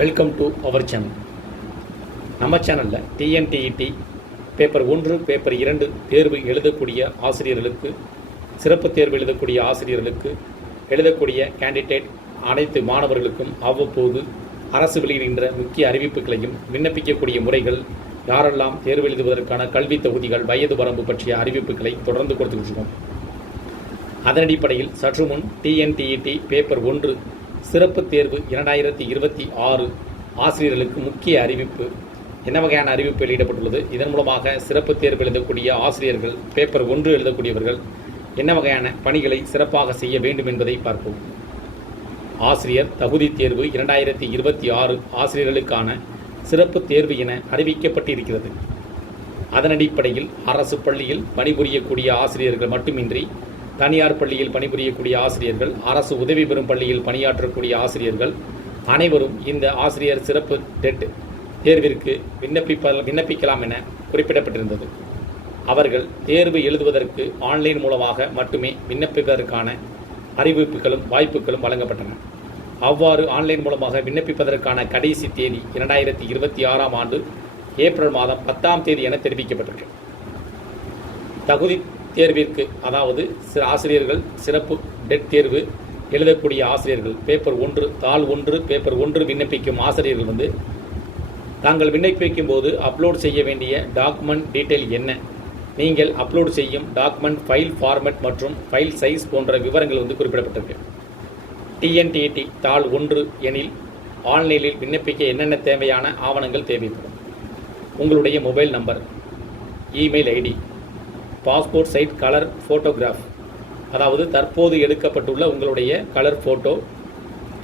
Welcome to our channel. நம்ம சேனலில் TNTET paper 1 paper 2 தேர்வு எழுதக்கூடிய ஆசிரியர்களுக்கு, சிறப்பு தேர்வு எழுதக்கூடிய ஆசிரியர்களுக்கு, எழுதக்கூடிய கேண்டிடேட் அனைத்து மாணவர்களுக்கும் அவ்வப்போது அரசு வெளியிடுகின்ற முக்கிய அறிவிப்புகளையும், விண்ணப்பிக்கக்கூடிய முறைகள், யாரெல்லாம் தேர்வு எழுதுவதற்கான கல்வி தொகுதிகள், வயது வரம்பு பற்றிய அறிவிப்புகளை தொடர்ந்து கொடுத்துக்கிட்டு இருக்கோம். அதன் அடிப்படையில் சற்று முன் டிஎன்டிஇடி பேப்பர் 1 சிறப்பு தேர்வு 2026 ஆசிரியர்களுக்கு முக்கிய அறிவிப்பு, என்ன வகையான அறிவிப்பு வெளியிடப்பட்டுள்ளது, இதன் மூலமாக சிறப்பு தேர்வு எழுதக்கூடிய ஆசிரியர்கள், பேப்பர் 1 எழுதக்கூடியவர்கள் என்ன வகையான பணிகளை சிறப்பாக செய்ய வேண்டும் என்பதை பார்ப்போம். ஆசிரியர் தகுதி தேர்வு 2026 ஆசிரியர்களுக்கான சிறப்பு தேர்வு என அறிவிக்கப்பட்டிருக்கிறது. அதன் அடிப்படையில் அரசு பள்ளியில் பணிபுரியக்கூடிய ஆசிரியர்கள் மட்டுமின்றி தனியார் பள்ளியில் பணிபுரியக்கூடிய ஆசிரியர்கள், அரசு உதவி பெறும் பள்ளியில் பணியாற்றக்கூடிய ஆசிரியர்கள் அனைவரும் இந்த ஆசிரியர் சிறப்பு டெட் தேர்விற்கு விண்ணப்பிக்கலாம் என குறிப்பிடப்பட்டிருந்தது. அவர்கள் தேர்வு எழுதுவதற்கு ஆன்லைன் மூலமாக மட்டுமே விண்ணப்பிப்பதற்கான அறிவிப்புகளும் வாய்ப்புகளும் வழங்கப்பட்டன. அவ்வாறு ஆன்லைன் மூலமாக விண்ணப்பிப்பதற்கான கடைசி தேதி 2026 ஆண்டு ஏப்ரல் மாதம் 10ஆம் தேதி என தெரிவிக்கப்பட்டிருக்கு. தகுதி தேர்விற்கு, அதாவது ஆசிரியர்கள் சிறப்பு டெட் தேர்வு எழுதக்கூடிய ஆசிரியர்கள் பேப்பர் 1 தாள் 1 பேப்பர் 1 விண்ணப்பிக்கும் ஆசிரியர்கள் தாங்கள் விண்ணப்பிக்கும் போது அப்லோட் செய்ய வேண்டிய டாக்குமெண்ட் டீட்டெயில் என்ன, நீங்கள் அப்லோட் செய்யும் டாக்குமெண்ட் ஃபைல் ஃபார்மேட் மற்றும் ஃபைல் சைஸ் போன்ற விவரங்கள் குறிப்பிடப்பட்டிருக்கு. டிஎன்டிஇடி தாள் 1 எனில் ஆன்லைனில் விண்ணப்பிக்க என்னென்ன தேவையான ஆவணங்கள் தேவைப்படும். உங்களுடைய mobile number, email ID, passport size colour photograph, அதாவது தற்போது எடுக்கப்பட்டுள்ள உங்களுடைய colour photo,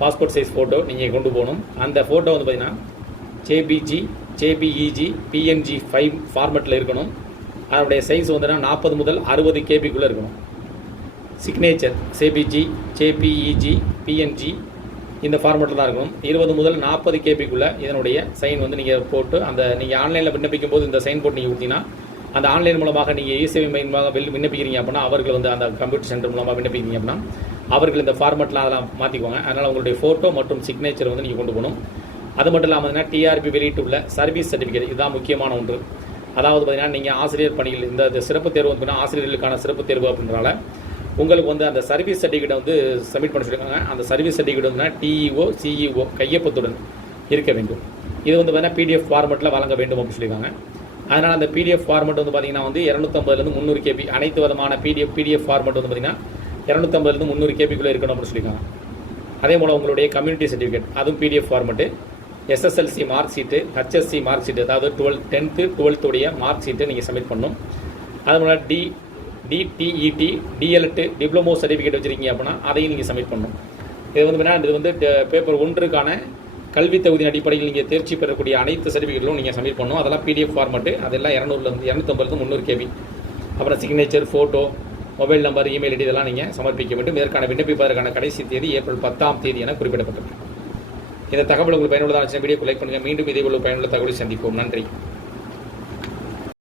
passport size photo நீங்கள் கொண்டு போகணும். அந்த ஃபோட்டோ பார்த்தீங்கன்னா ஜேபிஜி, ஜேபிஇஜி, பிஎன்ஜி 5 ஃபார்மேட்டில் இருக்கணும். அதனுடைய சைஸ் 40 முதல் 60 கேபிக்குள்ளே இருக்கணும். சிக்னேச்சர் ஜேபிஜி, ஜேபிஇஜி, பிஎன்ஜி இந்த ஃபார்மேட்டில் தான் இருக்கணும். 20 முதல் 40 கேபிக்குள்ளே இதனுடைய சைன் நீங்கள் போட்டு, நீங்கள் ஆன்லைனில் விண்ணப்பிக்கும் போது இந்த சைன் போட்டு நீங்கள் கொடுத்தீங்கன்னா, அந்த ஆன்லைன் மூலமாக நீங்கள் இசேவை மையம் மூலமாக விண்ணப்பிக்கிறீங்க அப்படின்னா, அவர்கள் அந்த கம்ப்யூட்டர் சென்டர் மூலமாக விண்ணப்பிக்கிறீங்க அப்படின்னா அவர்கள் இந்த ஃபார்மெட்லாம் அதெல்லாம் மாற்றிக்குவாங்க. அதனால் உங்களுடைய ஃபோட்டோ மற்றும் சிக்னேச்சர் நீங்கள் கொண்டு போகணும். அது மட்டும் இல்லாமல் டிஆர்பி வெளியிட்டுள்ள சர்வீஸ் சர்டிஃபிகேட், இதுதான் முக்கியமான ஒன்று. அதாவது பார்த்தீங்கன்னா, நீங்கள் ஆசிரியர் பணியில் இந்த சிறப்பு தேர்வு ஆசிரியர்களுக்கான சிறப்பு தேர்வு அப்படின்றனால உங்களுக்கு அந்த சர்வீஸ் சர்டிஃபிகேட்டை சப்மிட் பண்ண சொல்லியிருக்காங்க. அந்த சர்வீஸ் சர்டிஃபிகேட் டிஇஓ, சிஇஓ கையொப்பத்துடன் இருக்க வேண்டும். இது பார்த்தீங்கன்னா பிடிஎஃப் ஃபார்மெட்டில் வழங்க வேண்டும் அப்படின்னு சொல்லியிருக்காங்க. அதனால் அந்த பிடிஎஃப் ஃபார்மெட் பார்த்தீங்கன்னா 250 300 கேபி, அனைத்து விதமான பிடிஎஃப் ஃபார்மெட் பார்த்தீங்கன்னா 250 300 கேபிக்குள்ளே இருக்கணும் அப்படின்னு சொல்லியிருக்காங்க. அதே போல் உங்களுடைய கம்யூனிட்டி சர்டிஃபிகேட், அதுவும் PDF format, SSLC mark sheet, HSC mark sheet, அதாவது 10th 12th உடைய மார்க் ஷீட்டு நீங்கள் சப்மிட் பண்ணணும். அதுபோல் டிடிஇடி, டிஎல்எட், டிப்ளமோ சர்டிஃபிகேட் வச்சுருக்கீங்க அப்படின்னா அதையும் நீங்கள் சப்மிட் பண்ணணும். இது பேப்பர் 1க்கான கல்வி தகுதியின் அடிப்படையில் நீங்கள் தேர்ச்சி பெறக்கூடிய அனைத்து சர்டிஃபிகேட்களும் நீங்கள் சப்மிட் பண்ணணும். அதெல்லாம் பிடிஎஃப் ஃபார்மெட்டு, அதெல்லாம் 250 300 கேபி. அப்புறம் signature, photo, mobile number, email ID இதெல்லாம் நீங்கள் சமர்ப்பிக்க வேண்டும். இதற்கான விண்ணப்பிப்பதற்கான கடைசி தேதி ஏப்ரல் 10ஆம் தேதி என குறிப்பிடப்பட்டிருக்கு. இந்த தகவல் உங்களுக்கு பயனுள்ளதாக இருந்துச்சுன்னா வீடியோக்கு லைக் பண்ணுங்கள். மீண்டும் இதே போல பயனுள்ள தகவலை சந்திப்போம். நன்றி.